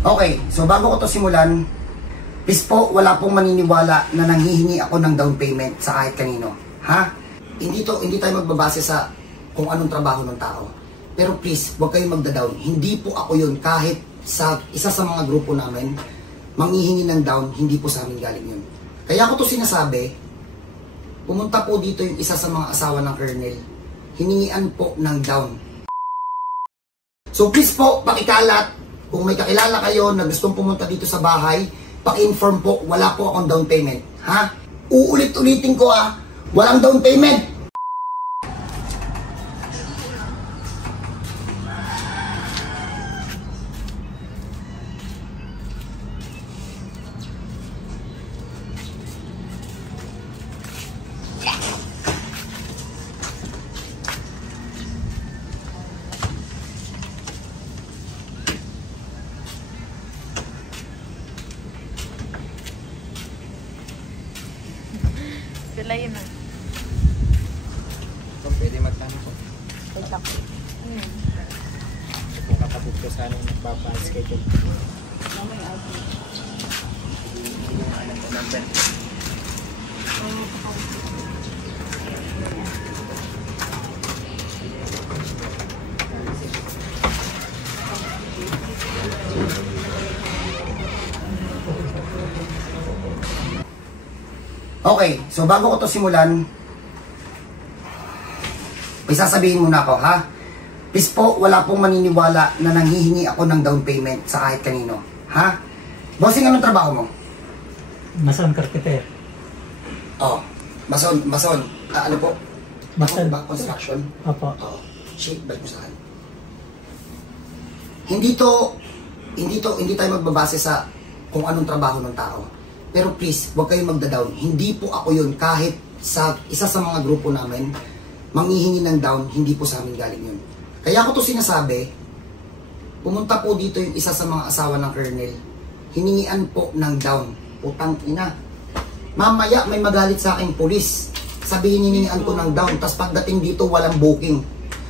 Okay, so bago ko to simulan, please po, wala pong maniniwala na nanghihingi ako ng down payment sa kahit kanino. Ha? Hindi tayo magbabase sa kung anong trabaho ng tao. Pero please, huwag kayong magda-down. Hindi po ako yun. Kahit sa isa sa mga grupo namin, manghihingi ng down, hindi po sa amin galing yun. Kaya ako to sinasabi, pumunta po dito yung isa sa mga asawa ng Colonel. Hiningian po ng down. So please po, pakikalat. Kung may kakilala kayo na gustong pumunta dito sa bahay, paki-inform po, wala po akong down payment. Ha? Uulit-ulitin ko walang down payment. Sila yun Kung pwede magtanong ko. Wait lang. Kung kapatid ko sana yung nagpapa-schedule. Mamay ako. Okay, so bago ko to simulan, may sasabihin muna ako, ha? Please po, wala pong maniniwala na nanghihingi ako ng down payment sa kahit kanino. Ha? Bossing, anong trabaho mo? Mason carpenter. Oh, mason. Ano po? Mason. Ano ba? Construction? Opo. Oo. Shit, balik mo sa akin. Hindi tayo magbabase sa kung anong trabaho ng tao. Pero please, huwag kayong magda-down. Hindi po ako yun. Kahit sa isa sa mga grupo namin, manghihingi ng down, hindi po sa amin galing yun. Kaya ako to sinasabi, pumunta po dito yung isa sa mga asawa ng Colonel. Hiningian po ng down. Putang ina. Mamaya may magalit sa aking pulis. Sabihin hiningian ko ng down, tapos pagdating dito walang booking.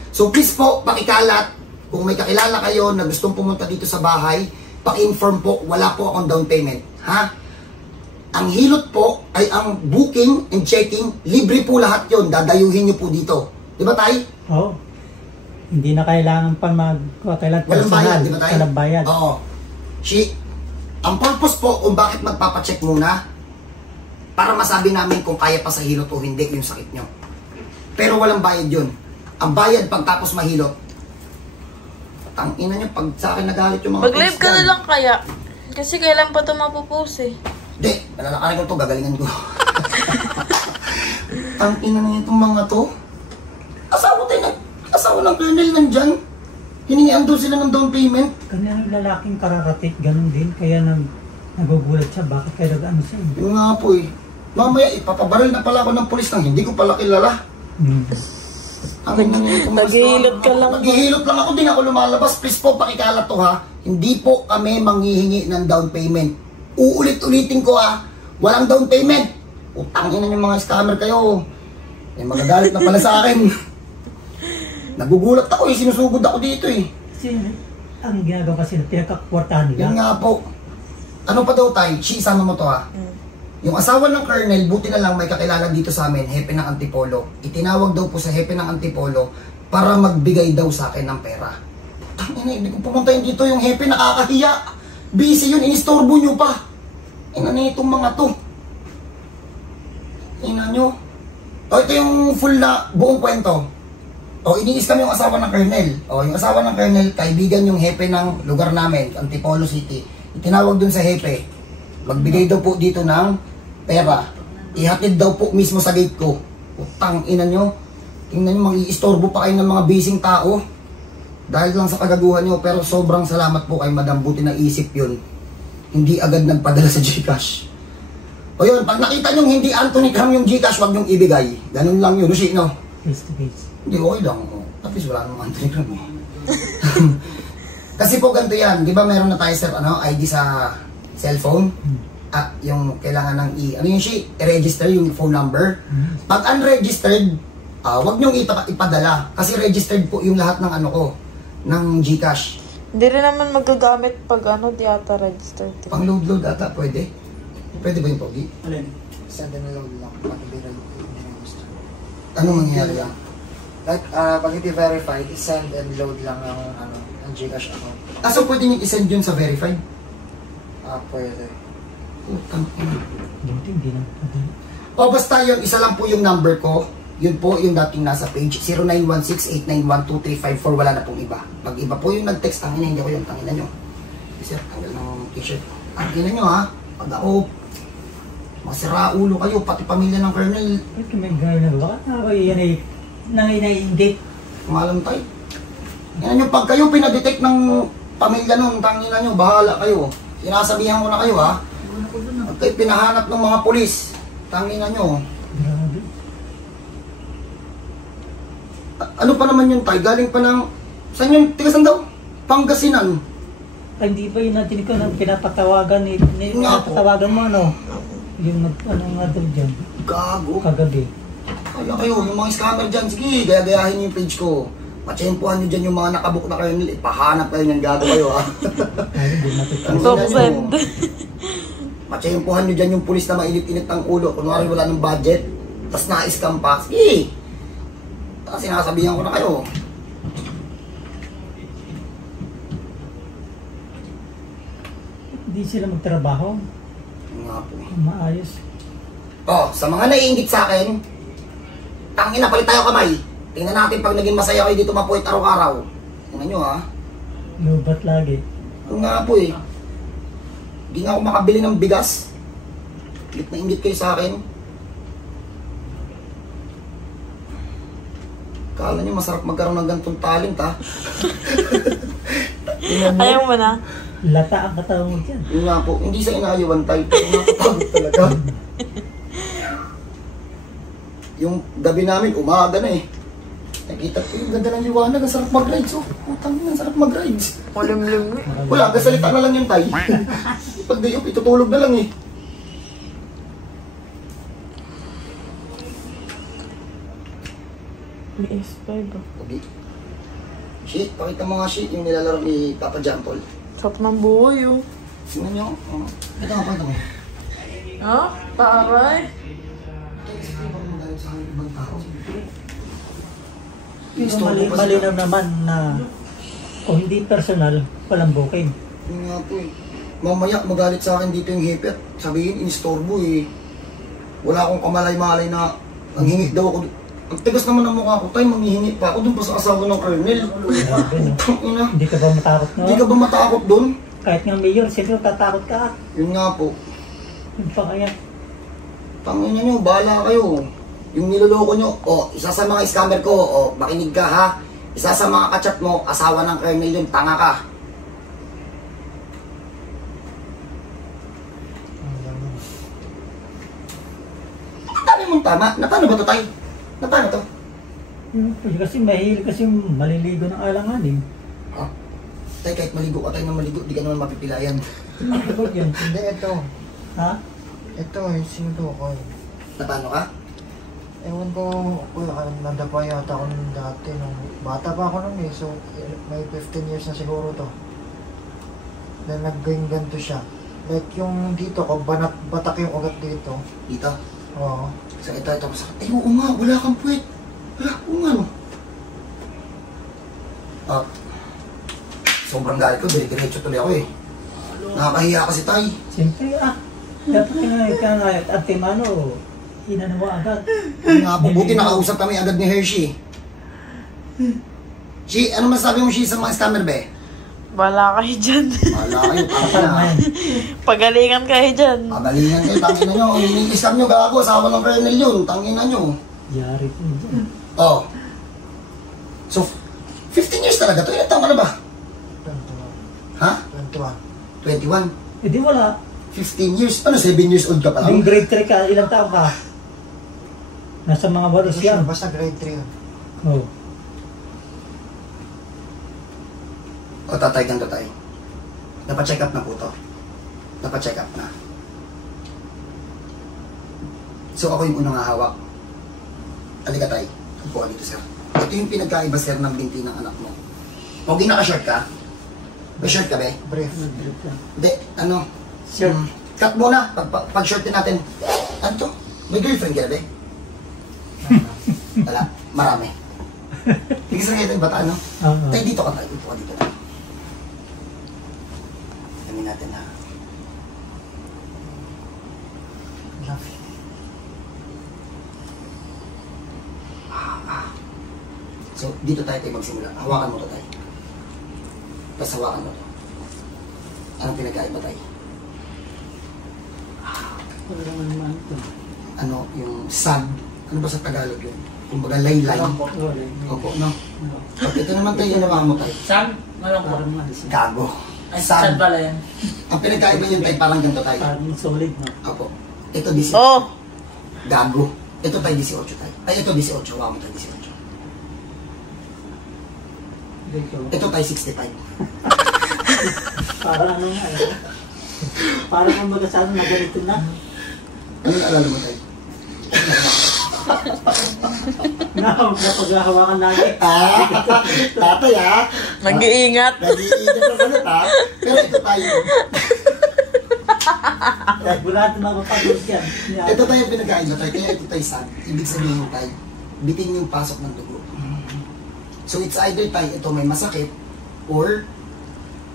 So please po, pakikalat. Kung may kakilala kayo na gustong pumunta dito sa bahay, paki-inform po, wala po akong down payment. Ha? Ang hilot po ay ang booking and checking, libre po lahat yon. Dadayuhin nyo po dito. Di ba tay? Oo. Hindi na kailangan pa kailangan Walang bayad, di ba tay? Walang bayad. Oo. Ang purpose po kung bakit magpapacheck muna, para masabi namin kung kaya pa sa hilot o hindi yung sakit nyo. Pero walang bayad yun. Ang bayad pagtapos mahilot. Ang ina nyo, pag sa akin nagalit yung mga Mag-live ka na lang kaya. Kasi kailan pa ito mapupost eh. Hindi, malalakarin ko to, gagalingan ko. Ang ina na itong mga to. Asawa ng Colonel nandyan. Hiningian doon sila ng down payment. Kanya yung lalaking kararatit, ganun din. Kaya nagugulat siya, bakit kaya nag-ano siya? Yung nga po mamaya ipapabaril na pala ako ng pulis nang hindi ko pala kilala. Ang ina na itong mga Naghihilot ka lang. Naghihilot lang ako, din ako lumalabas. Please po, pakikalat to ha. Hindi po kami manghihingi ng down payment. Uulit-ulitin ko walang down payment. Utangin na yung mga scammer kayo. May magagalit na pala sa akin. Nagugulat ako sinusugod ako dito Kasi ang ginagawa kasi na pinagkakwartahan nila. Yun nga po. Ano pa daw tayo? Isama mo to Yung asawa ng Colonel, buti na lang may kakilala dito sa amin, hepe ng Antipolo. Itinawag daw po sa hepe ng Antipolo para magbigay daw sa akin ng pera. Tangina, hindi ko pumunta yun dito, yung hepe nakakahiya. Busy yun, inistorbo nyo pa. Ina na itong mga to. Ina nyo. Ito yung full na buong kwento. Iniis kami yung asawa ng Colonel. Yung asawa ng Colonel, kaibigan yung hepe ng lugar namin, Antipolo City. Itinawag dun sa hepe. Magbigay daw po dito ng pera. Ihatid daw po mismo sa gate ko. Utang ina nyo. Tingnan nyo, mag-iistorbo pa kayo ng mga busy tao. Dahil lang sa kagaguhan nyo. Pero sobrang salamat po kay Madam. Buti na isip yun. Hindi agad nagpadala sa Gcash. O yun, pag nakita nyo hindi Anthony Cram yung Gcash, wag nyong ibigay. Ganun lang yun. Lucy, no? Face to face. Hindi, okay lang. At least wala namang Anthony Cram Kasi po ganito yan. Di ba meron na tayo sir, ID sa cellphone? Yung kailangan ng i-register yung phone number. Pag unregistered, wag niyong ipadala kasi registered po yung lahat ng ko, ng GCash. Hindi rin naman magagamit pag ano, di ata registered. Pang load ata, pwede? Pwede ba yung pogi? Alin? Send and load lang. Pag hindi gusto. Anong mangyayari lang? Like, pag hindi verified, send and load lang ang Gcash account. So pwede nyo isend yun sa verified? Pwede. Putang ina. Hindi na. O basta yun, isa lang po yung number ko. Yun po yung dating nasa page. 0916-891-2354. Wala na pong iba. Pag iba po yung nag-text, tangina, hindi ko yung tangina nyo. Sir, tanggal ng t-shirt. Tangina nyo ha. Pag ako, masira ulo kayo, pati pamilya ng Colonel. Ito may gaya na ba? Bakit ako yan ay nanginaiinggit? Malam tayo. Yan yung pag kayo pinadetect ng pamilya nun, tangina nyo, bahala kayo. Sinasabihan ko na kayo ha. Pag kayo pinahanap ng mga pulis, tangina nyo. Grabe. Ano pa naman yun tayo? Galing pa ng... Saan yung tigasan daw? Pangasinan. Ay, hindi ba yun natin ko nang pinapatawagan pinapatawagan mo ano? Yung ano nga daw dyan, Gago. kagabi. Kaya kayo, yung mga scammer dyan, sige, gaya-gayahin niyo yung page ko. Patsyempohan niyo dyan yung mga nakabook na kayo nila. Ipahanap kayo ng gago kayo ha. Ay, hindi matutulog. Tangina nyo. Send. Patsyempohan niyo dyan yung pulis na mainit-init ng ulo. Kunwari wala ng budget. Tapos na-scam pa. Sige. Tapos sinasabihan ko na kayo. Hindi sila magtrabaho. Yun nga po. Maayos. Sa mga naiingit sa akin, tangina, palit tayo kamay. Tingnan natin pag naging masaya kayo dito mapuwit araw-araw. Tingnan nyo ha. Lubat lagi. Yung nga po eh. Hindi nga ako makabili ng bigas. Ingit na ingit kayo sa akin. Kala nyo masarap magkaroon ng ganitong talent ha. Tingnan nyo. Ayaw mo na. Lata ang katawan mo dyan. Yun nga po, hindi sa inaayawan tayo. Pero nakapagod talaga. Yung gabi namin, umaga na eh. Nakita ko yung ganda ng liwanag, ang sarap mag-rides. Oh, putang ina, ang sarap mag-rides. Malimlim. Wala, gasalita na lang yung tay. Pag day off, itutulog na lang eh. PS5 ah. Okay. Shit, pakita mo nga shit yung nilalaro ni Papa John Paul. Sarap ng buhay oh. Tingnan nyo. Ito nga, pakita mo. Ha? Taray. Pero malinaw naman na kung hindi personal, walang booking. Yun nga po eh. Mamaya magalit sa akin dito yung hipper. Sabihin, inistorbo eh. Wala akong kamalay-malay na ang hingi daw ako. Ang tigas naman ng mukha ko, tayo manghihingi pa ako dun pa sa asawa ng Colonel. Ina. Hindi ka ba matakot no? Hindi ka ba matakot dun? Kahit nga mayor, siyempre tatakot ka. Yun nga po. Yung pa kaya. Tangina nyo, bahala kayo. Yung niloloko nyo, isa sa mga scammer ko, makinig ka ha. Isa sa mga kachat mo, asawa ng Colonel yun, tanga ka. Ang dami mong tama. Na paano ba ito tayo? Na paano to? Kasi mahilig kasi maliligo ng alanganin. Ha? Tay, kahit maligo ka tayo ng maligo, di ka naman mapipilayan. Bakit yun? Hindi, ito. Ha? Ito, yung sino ko. Na paano ka? Ewan ko, nadapa yata ako nung dati. Nung bata pa ako nun eh. So, may 15 years na siguro to. Then, nag-going ganito siya. Like yung dito ko, batak yung ugat dito. Dito. Oo. Sakit tayo tapos sakit. Oo nga, wala kang puwet. Wala ko nga no. Sobrang galit ko, dire-diretso tuloy ako eh. Nakakahiya kasi tayo. Siyempre dapat ka nga at timano, inanawa agad. Kung nga, buti nakausap kami agad ni Hershey. Shi, ano masasabi mo Shi sa mga scammer be? Wala kayo dyan. Wala kayo, tangin na. Pagalingan kayo dyan. Pagalingan kayo, tangin na nyo. Ini-scam nyo, gago, asawa ng Colonel yun. Tangin na nyo. Yari po dyan. So, 15 years talaga to. Ilan taon ka na ba? 21. Ha? 21. 21. Eh di wala. 15 years? Ano, 7 years old ka pa Yung lang? grade 3 ka, ilang taon ka? Nasa mga balos yan. Basta grade 3 yun. Oh. Tatay kang tatay. Napacheck up na po to. Napacheck up na. So ako yung unang hahawak. Halika tay. Upuan dito sir. Ito yung pinagkaiba sir ng binti ng anak mo. Pogi naka-short ka? May shirt ka ba? Brief. Hindi, ano? Shirt. Cut muna, pag-shortin natin. Ano to? May girlfriend ka ba? Wala, marami. Hindi sa ngayon yung bata, no? Tayo dito ka tayo, dito ka dito. Kami natin ha. So, dito tayo magsimula. Hawakan mo to tayo. Tapos hawakan mo to. Anong pinagkaiba tayo? Ano, yung sag. Ano ba sa Tagalog yun? Kumbaga line-line. Opo, no? Pag ito naman tayo, inawa mo tayo. Sam, malungkot. Gago. Ay, Sag. sad pala yan. Ang pinagkaiba yun tayo, parang ganito tayo. Parang solid, no? Opo. Ito 18. Oh! Gago. Ito tayo 18 tayo. Ay, ito 18. Hawakan mo tayo 18. Dito. Ito tayo 65. Parang ano nga, eh. Parang kung baga sa ano, naganito na. Anong alala mo tayo? Napaghahawakan lagi. Tatay ha? Nag-iingat. Nag-iingat na salit ha? Pero ito tayo. Dahil wala natin mapapagod yan. Ito tayo pinagkaiba tayo. Kaya ito tayo sag. Ibig sabihin tayo, bitin yung pasok ng dugo. So it's either tayo, ito may masakit or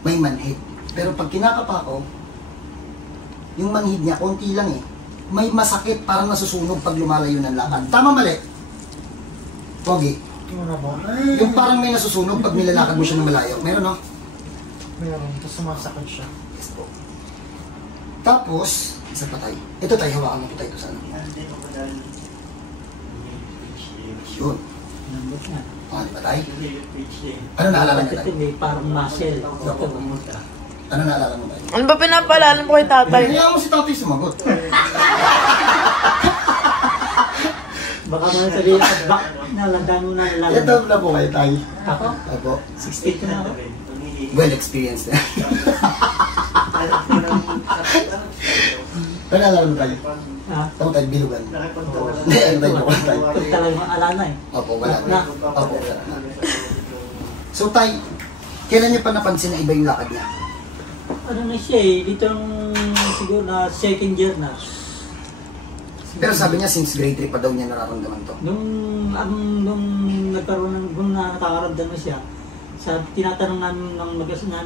may manhid. Pero pag kinakapa ko, yung manhid niya, konti lang eh. May masakit, parang nasusunog pag lumalayo ng lakad. Tama mali? Pogi. Yung parang may nasusunog pag nilalakad mo siya ng malayo. Meron no? Meron. Tapos sumasakit siya. Yes po. Tapos, isa pa tayo. Ito tayo, hawakan mo tayo ito sana. Yun. Nambot nga. Di ba tayo? Ano naalala niya tayo? Ito may parang muscle. Ito. Ano naalala mo tayo? Ano ba pinapaalala mo kay tatay? Kaya mo si tatay sumagot. Baka mo sabihin at bak, nalandan mo na nalaman. Ito na po kayo tayo. Ako? Opo. 68 na ako. Well experienced na. Ano naalala mo tayo? Ha? Tama tayo, bilugan. Hindi, ano tayo, bukal tayo. Ito talagang alana eh. Opo, wala Na. Opo, wala na. So tayo, kailan niyo pa napansin na iba yung lakad niya? Ano na siya eh, dito siguro na second year na. Pero sabi niya, since grade 3 pa daw niya nararamdaman to. Nung nagkaroon ng, nung nakakaramdam na siya, tinatanong namin ng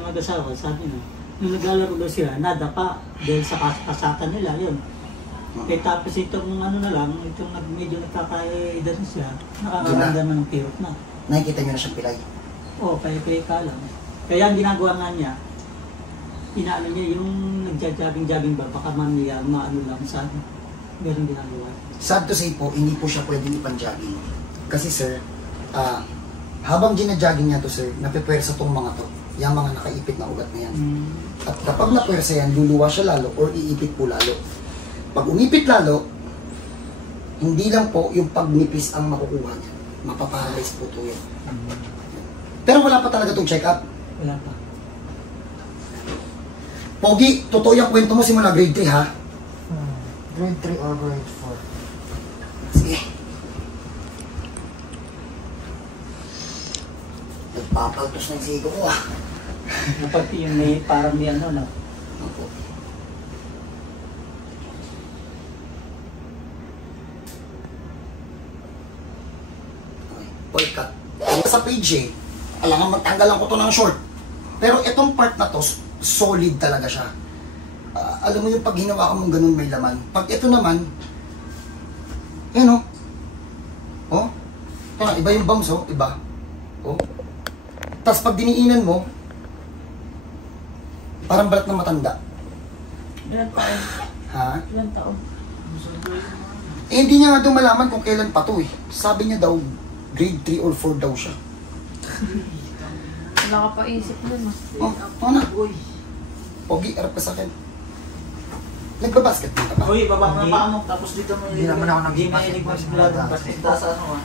mag-asawa, sabi na, nung naglalaro daw sila, nadapa dahil sa kasatan nila, yun. Eh tapos itong ano na lang, itong medyo nagkakaedad na siya, nakakaramdaman ng kirot na. Nakikita niyo na siyang pilay. Oo, pay ka lang. Kaya ang ginagawa nga niya, inaano niya, yung nagja-jogging ba, baka mamaya, maano lang sa meron ginagawa. Sad to say po, hindi po siya pwedeng ipan-jogging. Kasi sir, habang gina-jogging niya to sir, napipwersa tong mga to. Yung mga nakaipit na ugat na yan. At kapag napwersa yan, luluwa siya lalo or iipit po lalo. Pag umipit lalo, hindi lang po yung pagnipis ang makukuha niya. Mapaparalyze po to yun. Pero wala pa talaga itong check-up. Wala pa. Pogi, totoo yung kwento mo simula grade 3 ha? Grade 3 or grade 4? Sige. Nagpapaltos ng sigo ko ah. Pati yung may parang may ano, no? Opo. Okay. Cut. Sa page eh, alangan magtanggalan ko to ng short. Pero itong part na to, solid talaga siya. Alam mo yung pag hinawakan mong ganun may laman. Pag ito naman, yan o. Oh. Tama, iba yung bangs oh, iba. Oh. Tapos pag diniinan mo, parang balat na matanda. Ilan taon? Ha? Ilan taon? Eh, hindi niya nga daw malaman kung kailan pa to eh. Sabi niya daw, grade 3 or 4 daw siya. Wala ka pa isip nun ah. Oh, ano na? Pogi, harap ka sa akin. Nagbabasket ka ba? Uy, baba mo na pa mo. Tapos dito mo Hindi naman ako Hindi nag-basket. mahilig mag-vlog. Basket taas ano ah.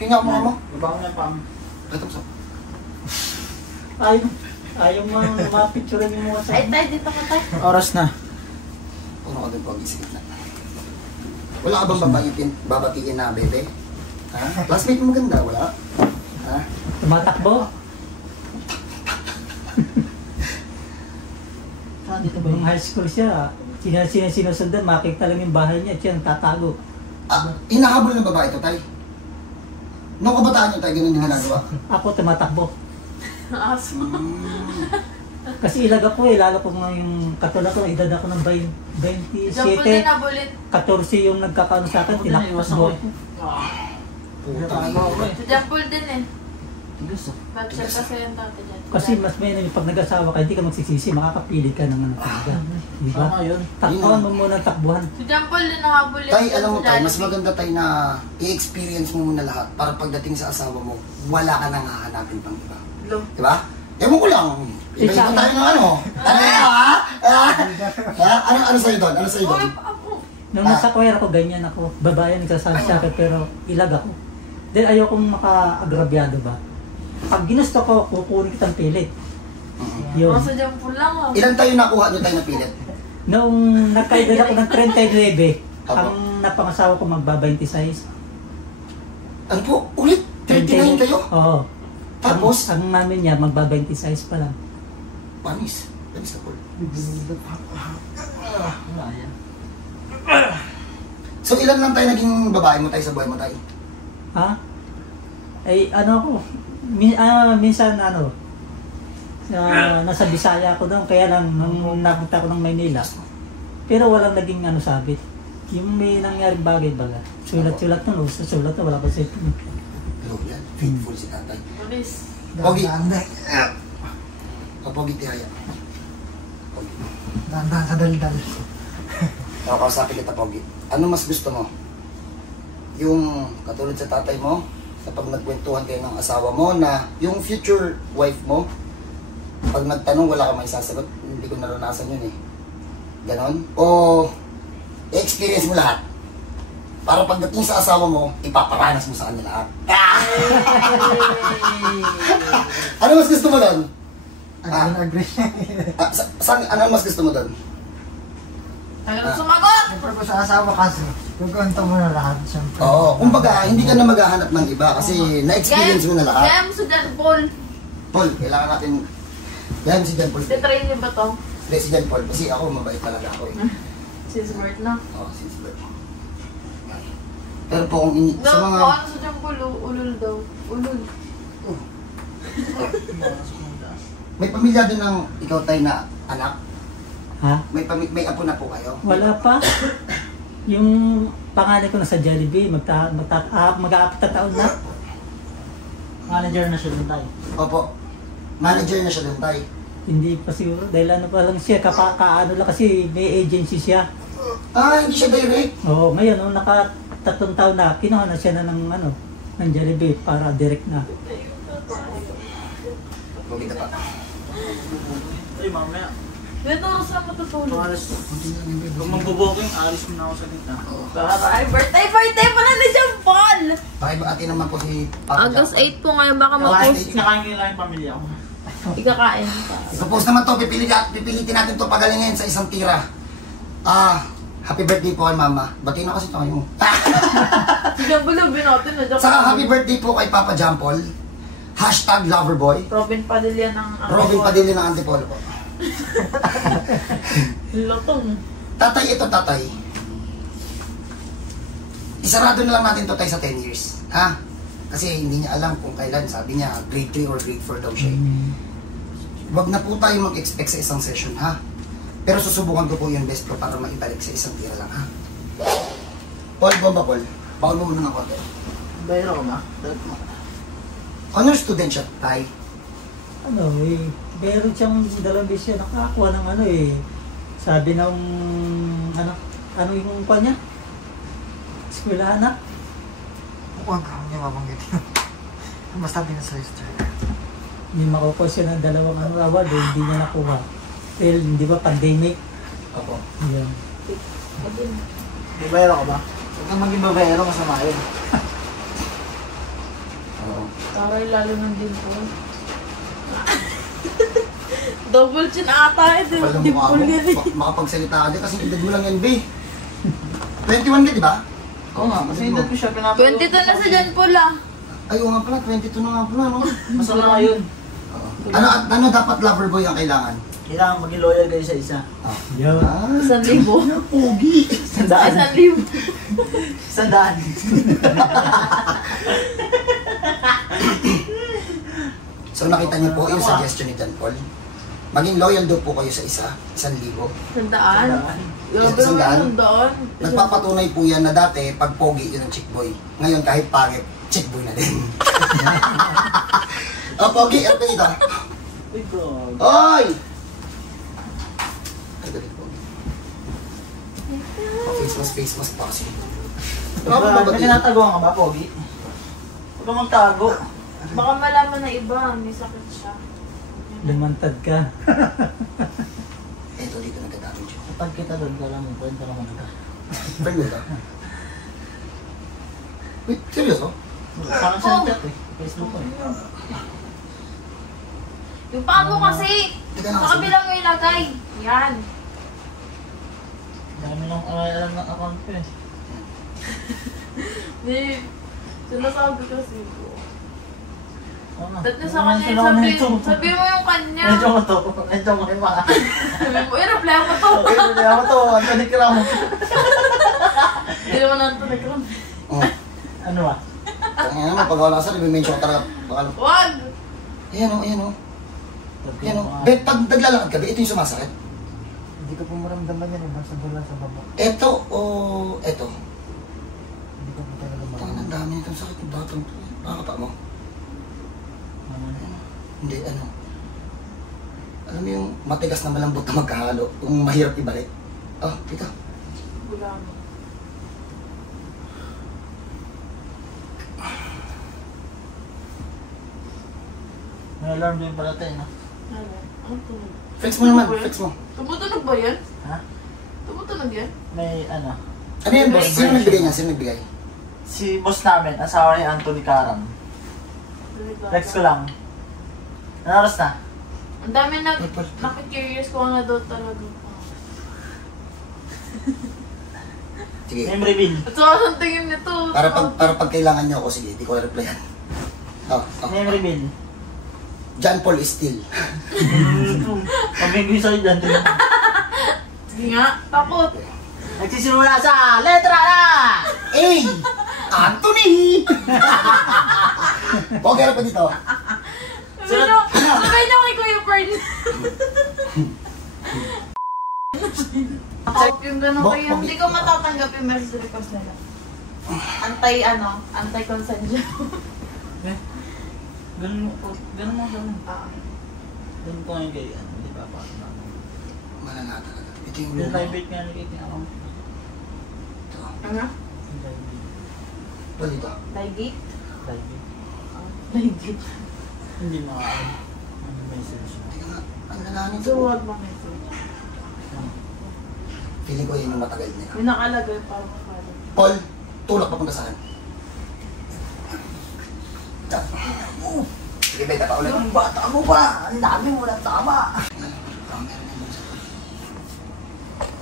Kaya nga mo. Baba mo na pa mo. Katap sa. Ayaw mo mapicturean yung mga sa... Ay, tayo dito ka tayo. Oras na. Ano ka din pogi, sige na. Wala ka bang babatiin na, bebe? Ha? Classmate mo maganda, wala? Ha? Tumatakbo. dito ba? Nung high school siya, sinusundan, makikita lang yung bahay niya, siya tatago. Hinahabol ng babae ito, tay? Noong kabataan niyo, tay, ganun yung ginagawa? Ako tumatakbo. Aso. Kasi ilaga ko lalo ko nga yung katulad ko, edad ako ng Diyan po din 27, nabulit. 14 yung nagkakaano sa akin, tinakbo. Puta. Si Jampol din eh. Gusto. Nag-share kasi yung tatay dyan. Kasi mas may pag nag-asawa ka, hindi ka magsisisi, makakapili ka ng ano talaga. Di ba? Tama yun. Takbuhan mo muna ang takbuhan. Si Jampol din nakabulit. Tay, alam mo tay, mas maganda tay na i-experience mo muna lahat para pagdating sa asawa mo, wala ka nang hahanapin pang iba. Lo. Diba? Ewan ko lang. Iba-iba tayo ng ano. Ano yun, ha? Ano sa'yo doon? Ano sa'yo Uy, doon? ako. Nung nasa choir ako, ganyan ako. Babae nagsasabi sa akin, pero ilag ako. Then ayokong maka-agrabyado ba. Pag ginusto ko, kukunin kitang pilit. Yun. Nasa Jampol lang oh. Ilan tayo nakuha nyo tayo na pilit? Noong nagkaedad ako ng 39, Apo. ang napangasawa ko magba-26. Ano po? Ulit? 39 kayo? Oo. Tapos? Ang namin niya, magba-26 pa lang. Panis. Panis na po. Wala yan. So ilan lang tayo naging babae mo tayo sa buhay mo tayo? Ha? Ay, ano ako, minsan ano, nasa Bisaya ako doon, kaya lang nung napunta ako ng Maynila, pero walang naging ano sabit. Yung may nangyaring bagay baga. Sulat-sulat nun, sulat na wala pa sa ito. Pero yan, faithful si tatay. Police. Pogi. Dahan-dahan Pogi tihaya. Pogi. sa daldal. Nakakausapin kita, Pogi. Ano mas gusto mo? Yung katulad sa tatay mo, sa pag nagkwentuhan kayo ng asawa mo na yung future wife mo, pag nagtanong wala ka may sasagot, hindi ko naranasan yun eh. Ganon? O i-experience mo lahat? Para pagdating sa asawa mo, ipaparanas mo sa kanya lahat. Ano mas gusto mo doon? Agree. Ano mas gusto mo doon? Ayaw sumagot! Siyempre ko sa asawa kasi, kukwento mo na lahat, siyempre. Oo, kumbaga, hindi ka na maghahanap ng iba kasi na-experience mo na lahat. Kaya mo si Jampol. Paul, kailangan natin... Kaya si John Paul. Titrain niyo ba to? Hindi, si John Paul. Kasi ako, mabait talaga ako eh. Si Smart na. Oo, since birth. Pero po kung ini... Daw Sa po, mga... ano sa Jampol? Ulul daw. Ulul. May pamilya din ng ikaw tayo na anak? Ha? May apo na po kayo? Wala pa. Yung panganay ko nasa Jollibee, mag-aapat na taon na. Manager na siya doon tayo. Opo. Manager na siya doon tayo. Hindi pa siguro, dahil ano pa lang siya, kaano lang kasi may agency siya. Ah, hindi siya direct. Oo, ngayon, nung naka-3 taon na, kinuha na siya na ng Jollibee para direct na. Bumita pa. Ay, mamaya. Dito ako sa matutulog. Kung magbuboking, alis mo na ako sa dito. Ay, birthday pala ni Jampol! Pakibati naman po si Papa August Jack. 8 po ngayon, baka mag-post. Kinakain ko lang yung pamilya ko. Ikakain. Ipopost naman to, pipilitin natin to pagalingin sa isang tira. Happy birthday po kay Mama. Batiin na kasi ito kayo. Si Jampol yung binotin na Jampol. Saka happy birthday po kay Papa Jampol. #Loverboy. Robin Padilla ng... Robin Padilla ng Antipolo po. Lotong. Tatay, ito tatay. Isarado na lang natin to tayo sa 10 years. Ha? Kasi hindi niya alam kung kailan. Sabi niya, grade 3 or grade 4 daw siya. Huwag na po tayo mag-expect sa isang session, ha? Pero susubukan ko po yung best ko para maibalik sa isang tira lang, ha? Paul, bomba, Paul. Baon mo muna ng konti. Bayro ko ba? Honor student siya, tay. Ano meron siyang 2 beses siya nakakuha ng ano sabi ng ano yung kuha niya? Eskwelahan na? Huwag niya mabanggit yun. Basta binasayos siya. Hindi makukuha siya ng 2 award hindi niya nakuha. Well, hindi ba pandemic? Opo. Yan. Bayro ko ba? Huwag kang maging babayero, masama yun. Oo. Taray lalo ng dimple. Double chin ata eh. Kapal ng mukha Dimple mo. yan eh. Makapagsalita ka dyan kasi edad mo lang yan, B. 21 ka, di ba? Oo nga, kasi hindi ko siya pinapalo. 22 na si Jampol ah. Ay, oo nga pala, 22 na nga pala, no? Masama yun. Oo. Ano dapat lover boy ang kailangan? Kailangan maging loyal kayo sa isa. Yun. 1,000. Pogi! 100. 1,000. 100. So nakita niyo po yung suggestion ni John Paul. Maging loyal daw po kayo sa isa, 1,000. 100. Grabe Isang daan? naman 100. Nagpapatunay po yan na dati, pag pogi yun ang chick boy. Ngayon kahit pangit, chick boy na din. Oh, pogi, ano dito? Uy, God. Oy! Ano dito, pogi? Oh, face mask pa kasi. Ano ba ba May tinataguan ka ba, Pogi? Huwag kang magtago. Baka malaman na iba, may sakit siya. Lumantad ka. Eto, dito nagkatapin siya. Kapag kita doon, kailangan mo, pwede ka naman ka. Friend mo ito? Wait, seryoso? Parang sa chat eh. Facebook ko eh. Yung paa mo kasi, Teka lang, sa kabilang mo ilagay. Yan. Dami nang alam ng account ko eh. Di, sinasabi kasi ko. Oo nga. Dahil na sa kanya yung sabi mo yung kanya. Medyo ko to. Medyo ko yung mga. Sabi mo, i-reply mo to. Okay, hindi ako to. Anthony Cram. Hindi naman nanto nag-ram. Oh. Ano ba? Kaya naman, pag wala sa i-mention ko talaga. Baka, Wag! ayan o, ayan o. Ayan o. Bet, pag naglalakad ka, ito yung sumasakit. Hindi ko po maramdaman yan, basta doon sa baba. Ito o ito. Hindi ko po talaga Ang maramdaman. dami nitong sakit ng batang to. Nakakata mo? Hindi, ano. Alam mo yung matigas na malambot na magkahalo, yung mahirap ibalik. Oh, ito. Wala mo. May alarm din pala tayo, no? Ano? Anong tunog? Flex mo naman, flex mo. Tumutunog ba yan? Ha? Tumutunog yan? May ano? Ano yan, boss? Sino nagbigay niya? Sino nagbigay? Si boss namin, asawa ni Anthony Caram. Flex ko lang. Ano oras na? Ang dami nakikurious ko nga daw talaga. Sige. Name reveal. At saka ang tingin nito. Para pag kailangan niyo ako, sige, di ko replyan. Oh, oh. Name reveal. John Paul is still. Pabigay sa'yo dyan. Sige nga, takot. Nagsisimula sa letra na! A! Anthony! Okay, ano pa dito? Sabay niyo kay Kuya Fern. Yung gano'n kayo, hindi ko matatanggap yung message request nila. Anti-consent siya. Ganun mo. Ganun ko ngayon kayo. Hindi pa pa. Malala talaga. Ito yung Yung luma. private nga nakikin ako. Ito. Ano? Yung private. Ito dito. Ligate? Private. Ligate. Hindi ano message. Tingnan nga. Ang lala nito. So, wag mo message. Feeling ko yun yung matagal nila. Yung nakalagay para makala. Paul, tulak papunta sa akin. Sige, beta pa ulit. Ang bata mo ba? Ang dami mo lang tama. Meron yung bulsa.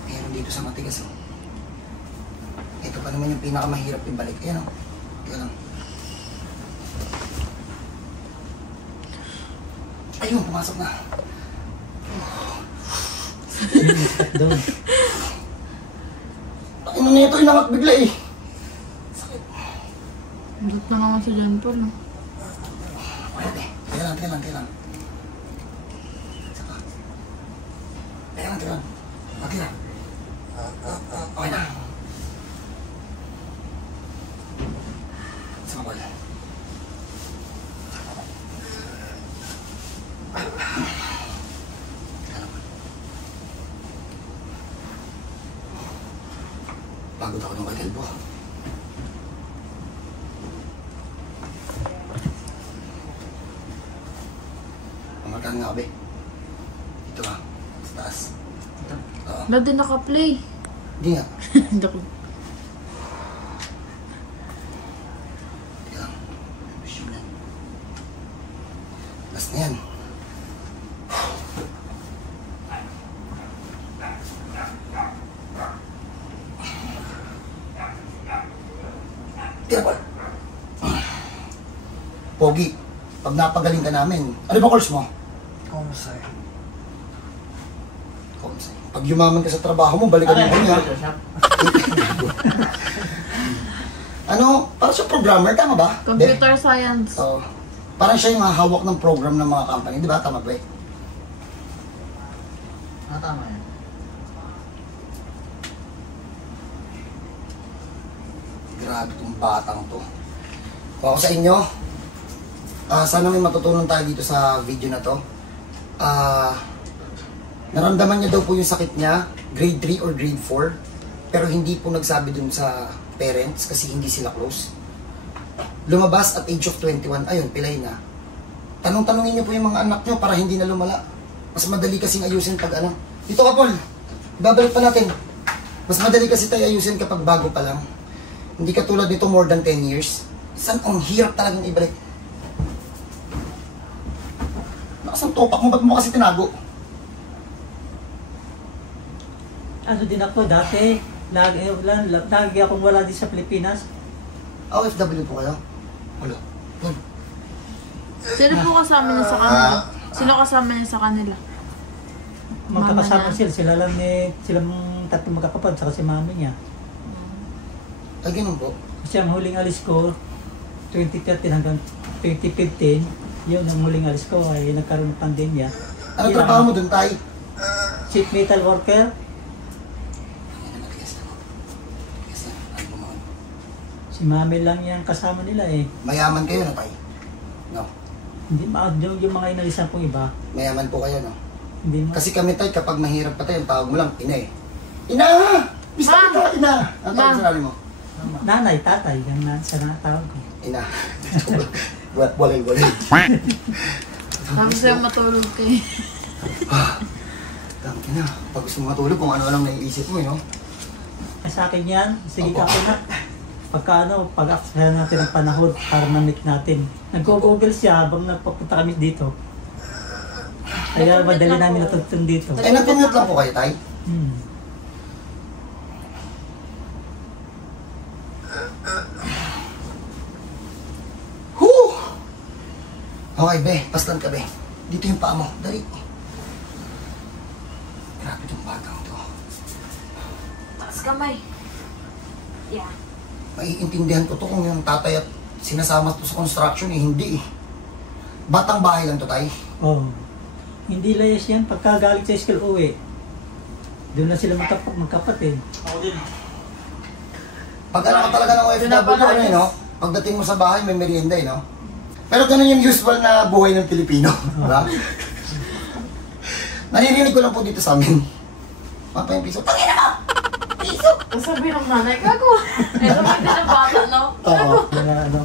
Meron dito sa matigas. Oh. Ito pa naman yung pinakamahirap ibalik. Ayan o. Teka lang. Ayun, pumasok na. Doon. Ano na ito? Inangat bigla eh. Dot na nga sa John Paul, no? Pwede. Teka lang. Saka. Teka lang. Okay na. Okay na. Saka pala. Pagod ako ng kalbo. Pamakan nga, be. Ito ha. Sa taas. Ito. Oo. Ba't din naka-play? Hindi nga. Hindi ko. Teka lang. Wish mo na. Last na yan. Tira, Paul. Pogi, pag napagaling ka namin, ano ba course mo? Kung sa'yo. Pag yumaman ka sa trabaho mo, balikan mo niya. Ano, parang siya programmer, tama ba? Computer science. Oo. Parang siya yung hahawak ng program ng mga company, di ba? Tama ba eh? Tama yan. Grabe tong batang to. Kung ako sa inyo, sana may matutunan tayo dito sa video na to. Naramdaman niya daw po yung sakit niya, grade 3 or grade 4, pero hindi po nagsabi dun sa parents kasi hindi sila close. Lumabas at age of 21, ayun, pilay na. Tanong-tanongin niyo po yung mga anak niyo para hindi na lumala. Mas madali kasing ayusin pag ano. Dito ka, Paul. Babalik pa natin. Mas madali kasi tayo ayusin kapag bago pa lang. Hindi katulad nito more than 10 years. Saan ang hirap talagang ibalik. Nakasang topak mo, ba't mo kasi tinago? Ano din ako dati, lagi akong wala din sa Pilipinas. OFW po kayo? Wala. Paul. Sino po kasama niya sa kanila? Sino kasama niya sa kanila? Magkakasama Mama sila lang silang tatlong magkakapatid, saka si mami niya. Ay, ganun po. Kasi ang huling alis ko, 2013 hanggang 2015, yun ang huling alis ko ay nagkaroon ng pandemya. Ano trabaho mo dun, Tay? Sheet metal worker. Si mami lang yung kasama nila eh. Mayaman kayo na, Tay? No. Hindi yung mga inalisan pong iba. Mayaman po kayo, no? Hindi Kasi kami, Tay, kapag mahirap pa tayo, ang tawag mo lang, ina eh. Ina! Bisa Ma! kita, ina! Ang tawag Ma! sa namin mo? nanay, tatay, yung sa natawag ko. Ina. Walay. Tapos siya matulog kayo. Tangki na. Pag gusto mo matulog, kung ano-anong naiisip mo, no? Sa akin yan, sige Opo. ka po na. Pag-aksayan natin ang panahon para ma-meet natin. Nag-google siya habang nagpapunta kami dito. Kaya madali namin natutun dito. Eh, nag-commute lang po kayo, Tay? Whew! Okay, be. Paslan ka, be. Dito yung paa mo. Dali. Grabe itong batang to. Taas kamay. Yeah. Maiintindihan ko to kung yung tatay at sinasama to sa construction eh. Hindi eh. Batang bahay lang to, Tay. Oh. Hindi layas yan. Pagkagaling sa school uwi, doon na sila magkapatid. Ako din. Pag alam ka talaga ng OFW, ano eh, no? Pagdating mo sa bahay, may merienda eh, no? Pero ganun yung usual na buhay ng Pilipino. Diba? Naririnig ko lang po dito sa amin. Mapa yung piso. Tangina mo! Piso! Ang sabi ng nanay, gago. Eh, lumag din ang bata, no? Oo. Kaya ano,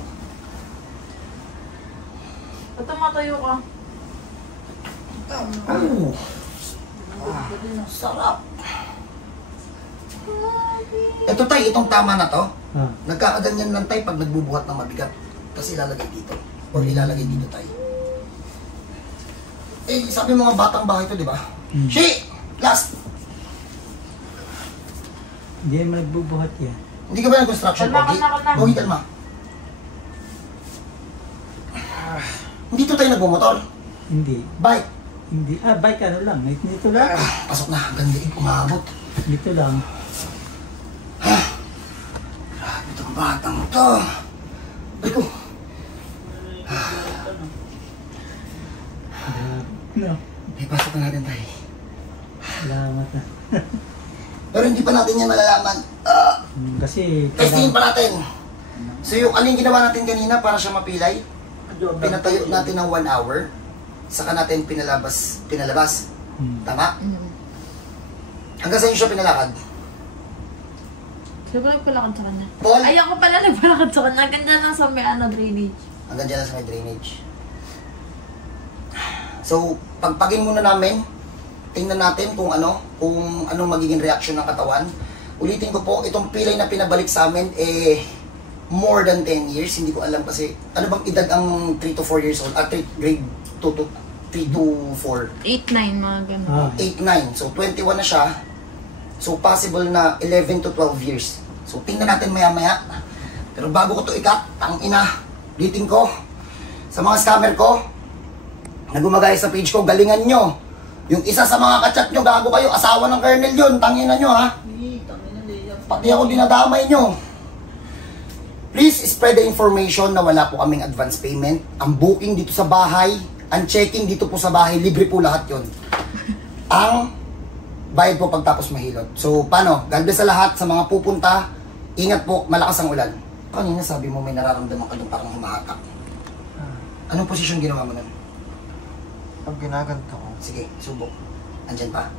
Ba't tumatayo ka? Oh. Sarap. Ito, Tay, itong tama na to. Nagkakaganyan lang, Tay, pag nagbubuhat ng mabigat. Tapos ilalagay dito. Or ilalagay dito, Tay. Eh, sabi mo nga batang bahay to, di ba? Shi! Last! hindi naman nagbubuhat yan. Hindi ka ba ng construction, Kalma, Pogi? kalma, kalma. Pogi, kalma. Hindi to tayo nagmumotor. Hindi. Bike. Hindi. Bike ano lang. Dito lang. Pasok na, hanggang diin, umabot. Dito lang. Grabe itong batang to. Ay ko. No. Ipasok na natin, Tay. Salamat na. Pero hindi pa natin yan malalaman. Kasi Testingin pa natin. So yung ano yung ginawa natin kanina para siya mapilay, pinatayo natin ng 1 hour, saka natin pinalabas. Tama? Hanggang saan siya pinalakad? Sino ba nagpalakad sa kanya? Paul? Ay, ako pala nagpalakad sa kanya. Ganda lang sa may drainage. Hanggang dyan lang sa may drainage. So, pagpagin muna namin, tingnan natin kung anong magiging reaction ng katawan. Ulitin ko po, itong pilay na pinabalik sa amin, more than 10 years. Hindi ko alam kasi, ano bang edad ang 3 to 4 years old? Grade 2 to 3 to 4. 8-9, mga ganun. 8-9. So, 21 na siya. So, possible na 11 to 12 years. So, tingnan natin maya-maya. Pero bago ko to ikat, tangina, ulitin ko, sa mga scammer ko, na gumagaya sa page ko, galingan nyo. Yung isa sa mga kachat nyo, gago kayo, asawa ng Colonel yun, tangina nyo ha. Pati ako dinadamay nyo. Please spread the information na wala po kaming advance payment. Ang booking dito sa bahay, ang checking dito po sa bahay, libre po lahat yun. Ang bayad po pagtapos mahilot. So, paano? God bless sa lahat, sa mga pupunta, ingat po, malakas ang ulan. Kanina sabi mo may nararamdaman ka doon parang humahatak. Anong posisyon ginawa mo nun? Pag ginaganto ko, Sige, subok. Andyan pa?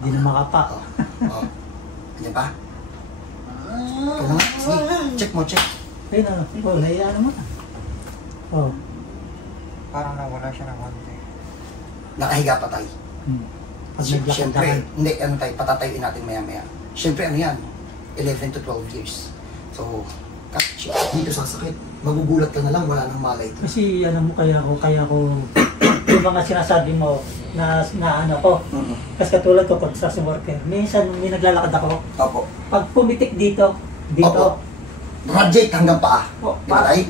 Hindi na makapa. Oo. Andyan pa? Ikaw na nga. Sige, check mo, check. Ayun na, ikaw, naiyan mo na. Oh. parang nawala siya ng konti. Nakahiga pa tayo. Pag naglakad Siyempre, ka. hindi, ano tayo, patatayuin natin maya-maya. Siyempre, ano yan? 11 to 12 years. So, dito sasakit. Magugulat ka na lang, wala nang malay. Kasi alam mo, kaya ko, yung mga sinasabi mo na ano ko, kasi katulad ko, construction worker, minsan may naglalakad ako, Opo. pag pumitik dito, Opo. Radiate hanggang paa. oh, Di ba, tay?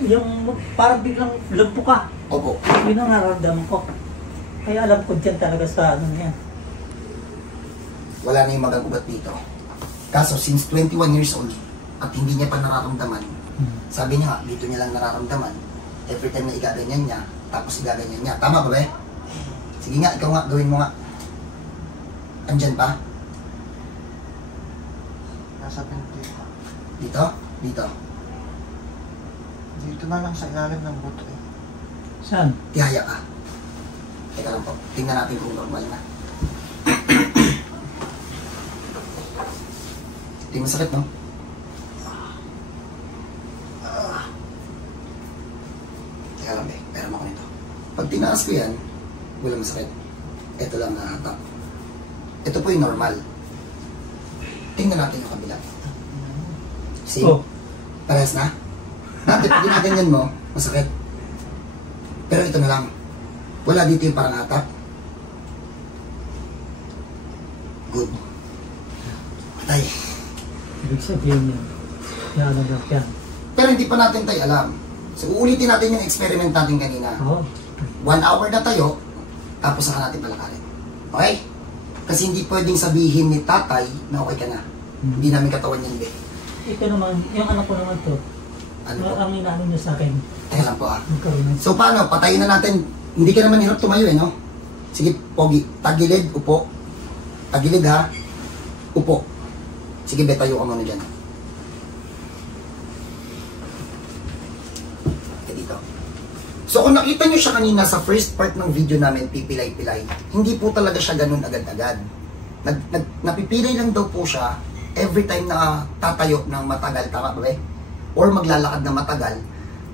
parang biglang lumpo ka. Opo. Yun ang nararamdaman ko. Kaya alam ko dyan talaga sa ano yan. Wala na yung magagubat dito. Kaso, since 21 years old, at hindi niya pa nararamdaman, sabi niya nga, dito niya lang nararamdaman. Every time na igaganyan niya, tapos igaganyan niya. Tama ba ba? Sige nga, ikaw nga, gawin mo nga. Andyan pa? Nasa binti ko. Dito? Dito. Dito na lang sa ilalim ng buto eh. Saan? Tihaya ka. Teka lang po, tingnan natin kung normal na. Hindi masakit, no? Teka lang, pera mo ko nito. Pag tinaas ko yan, walang masakit. Ito lang nahatak. Ito po yung normal. Tingnan natin yung kabila. See? Oh. Parehas na? Dati, pag ginaganyan mo, masakit. Pero ito na lang. Wala dito yung parang hatak. Good. Patay. Ibig sabihin yan. Yan ang yan. Pero hindi pa natin tayo alam. So, uulitin natin yung experiment natin kanina. Oo. 1 hour na tayo, tapos saka natin palakarin. Okay? Kasi hindi pwedeng sabihin ni tatay na okay ka na. Hindi namin katawan yan, be. Ito naman, yung anak ko naman to. Ano po? Ang inaano niya sa akin. Teka lang po ah. Magkaroon ng So, paano? Patayin na natin. Hindi ka naman hirap tumayo eh, no? Sige, pogi. Tagilid, upo. Tagilid ha. Upo. Sige, be, tayo ka muna dyan. Dito. So kung nakita nyo siya kanina sa first part ng video namin, pipilay-pilay, hindi po talaga siya ganun agad-agad. Napipilay lang daw po siya every time na tatayo ng matagal, tama ba? Or maglalakad ng matagal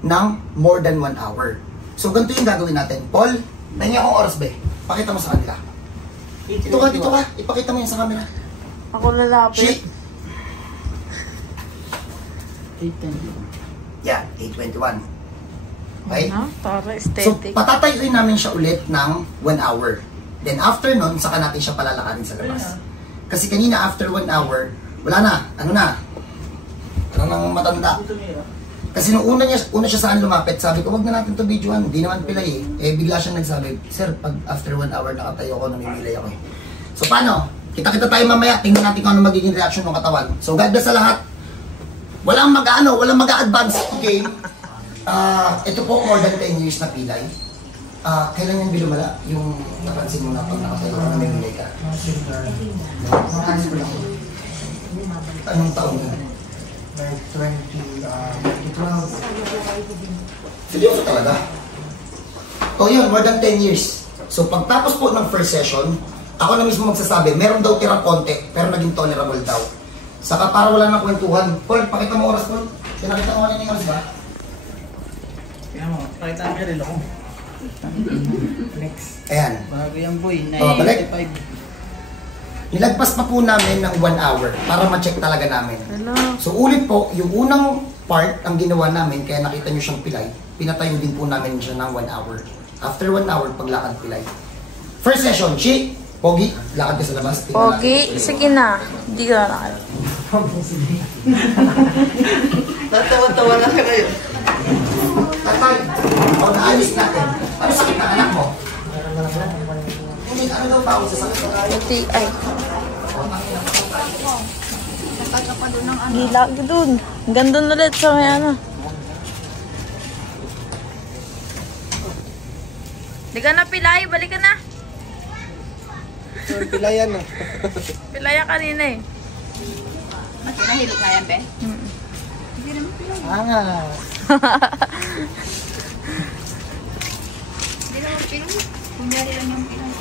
ng more than 1 hour. So ganito yung gagawin natin. Paul, nangyay akong oras ba? Pakita mo sa kanila. Dito ka. Ipakita mo yan sa camera. Ako lalapit. Yan, 8:21. Okay? Ano? Para So, aesthetic. patatayuin namin siya ulit ng 1 hour. Then after nun, saka natin siya palalakarin sa labas. Kasi kanina after 1 hour, wala na. Ano na? Ano nang matanda? Kasi nung una siya saan lumapit, sabi ko, wag na natin to videoan. Hindi naman pilay eh. Bigla siyang nagsabi, sir, pag after 1 hour nakatayo ko, namimilay ako eh. So paano? Kita-kita tayo mamaya. Tingnan natin kung ano magiging reaction ng katawan. So God bless sa lahat. Walang mag-advance. Okay? Ito po, more than 10 years na pilay. Kailan yan bilumala? Yung napansin mo na pag nakatayo ka, namimilay ka. Anong taon yun? Like 2012. Seryoso talaga. O yun, more than 10 years. So pagtapos po ng first session, ako na mismo magsasabi, meron daw tirang konti, pero naging tolerable daw. Saka para wala nang kwentuhan. Paul, pakita mo oras, Paul. Pinakita mo kanina yung oras ba? Tingnan mo, pakita mo yung relo ko. Next. Ayan. Bago yung boy, balik. 95. Nilagpas pa po namin ng 1 hour para ma-check talaga namin. Hello. So ulit po, yung unang part ang ginawa namin, kaya nakita nyo siyang pilay, pinatayo din po namin siya ng 1 hour. After 1 hour, paglakad pilay. First session, Chi, Pogi, lakad ka sa labas. Tingnan Okay, natin. sige na. Hindi ka na nakal. Natawa-tawa na siya kayo. Ano Tay, o naayos natin. Ano sakit ng anak mo? Ano daw ba ako sa sakit ng anak? UTI. Gilag dun. Gandun ulit sa may ano. Di ka na pilay, balik ka na. Pilayan na. Pilaya kanina eh. Mas nahilot na yan, be? Angas. Hindi naman pinong. Kunyari lang yung pinong.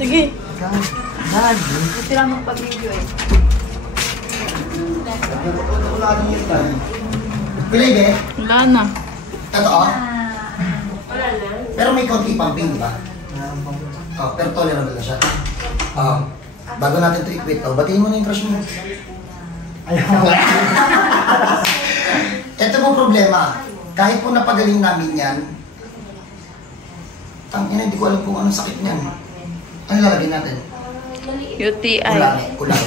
Sige. Buti lang magpa-video eh. Pilay, be? Wala na. Totoo? Pero may konti pumping, di ba? Oh, pero tolerable na siya. Bago natin ito i-quit, batiin mo na yung crush mo. Ito po problema. Kahit po napagaling namin yan, tangina, hindi ko alam kung anong sakit niyan. Ano lalagyan natin? UTI. Kulang.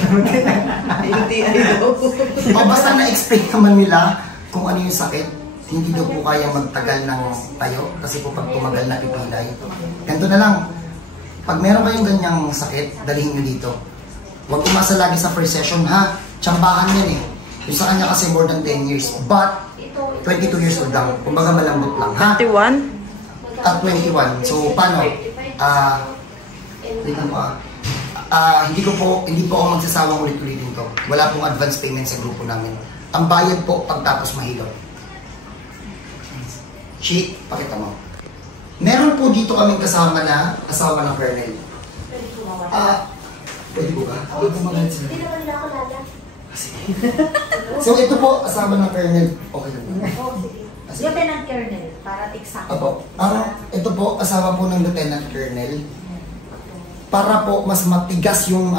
O basta na-explain naman nila kung ano yung sakit. Hindi daw po kaya magtagal ng tayo kasi po pag tumagal na pipilay. Ganito na lang. Pag meron kayong ganyang sakit, dalhin nyo dito. Huwag umasa lagi sa first session ha. Tsambahan yan eh. Yung sa kanya kasi more than 10 years. But, 22 years old lang. Kumbaga malambot lang ha. 21? At 21. So, paano? Hindi po ako magsasawang ulit-ulitin to. Wala pong advance payment sa grupo namin. Ang bayad po pagtapos mahilot. Sheet, pakita mo. Meron po dito kaming kasama na asawa ng Colonel. Pwede po ba? Hindi naman nila ako lala. So ito po, asawa ng Colonel. Okay lang ba? Lieutenant Colonel, para exact. Opo. Ito po, asawa po ng Lieutenant Colonel. Para po mas matigas yung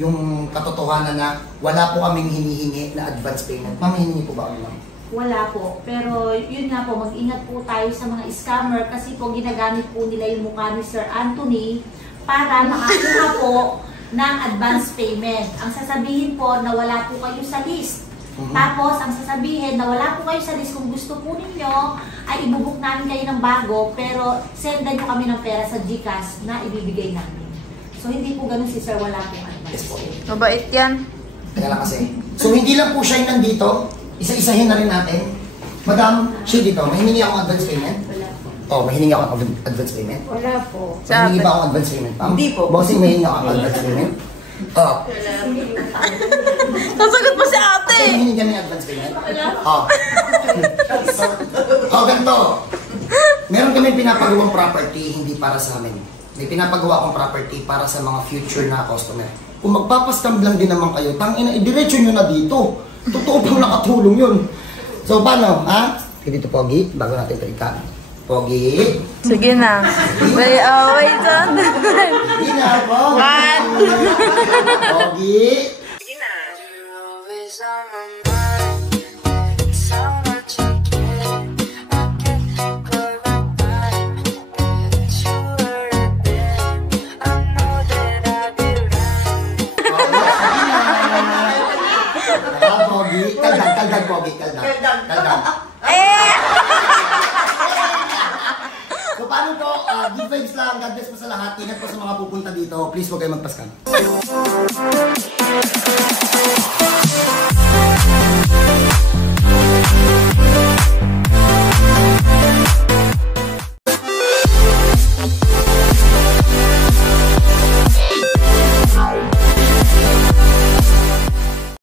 yung katotohanan na wala po kaming hinihingi na advance payment. Ma'am, hinihingi po ba kami, ma'am? Wala po. Pero yun nga po, mag-ingat po tayo sa mga scammer kasi po ginagamit po nila yung mukha ni Sir Anthony para makakuha po ng advance payment. Ang sasabihin po na wala po kayo sa list. Tapos, ang sasabihin na wala po kayo sa list kung gusto po ninyo ay ibubuk namin kayo ng bago pero sendan nyo kami ng pera sa GCash na ibibigay namin. So, hindi po ganun si Sir, wala po advance. Yes po. Mabait yan. Teka lang kasi. So hindi lang po siya yung nandito. Isa-isahin na rin natin. Madam, siya dito, may hiningi akong advance payment? Wala po. Oh, may hiningi akong advance payment? Wala po. May hiningi ba akong advance payment, ma'am? Hindi po. Bossing, may hiningi akong advance payment? Oh. Sasagot mo si ate! May hiningi kami advance payment? Oh. Ganito. Meron kami pinapagawang property, hindi para sa amin. May pinapagawa akong property para sa mga future na customer. Kung magpapascam lang din naman kayo, tangina, idiretso nyo na dito. Totoo pang nakatulong yun. So, paano, ha? Dito, Pogi, bago natin ito ika. Pogi. Sige na. Wait on. Hindi na, Pogi. One. Pogi. Pogi. Kaldag, Pogi. Kaldag. So paano po, good vibes lang, God bless po sa lahat. Ingat po sa mga pupunta dito. Please huwag kayo magpaskan.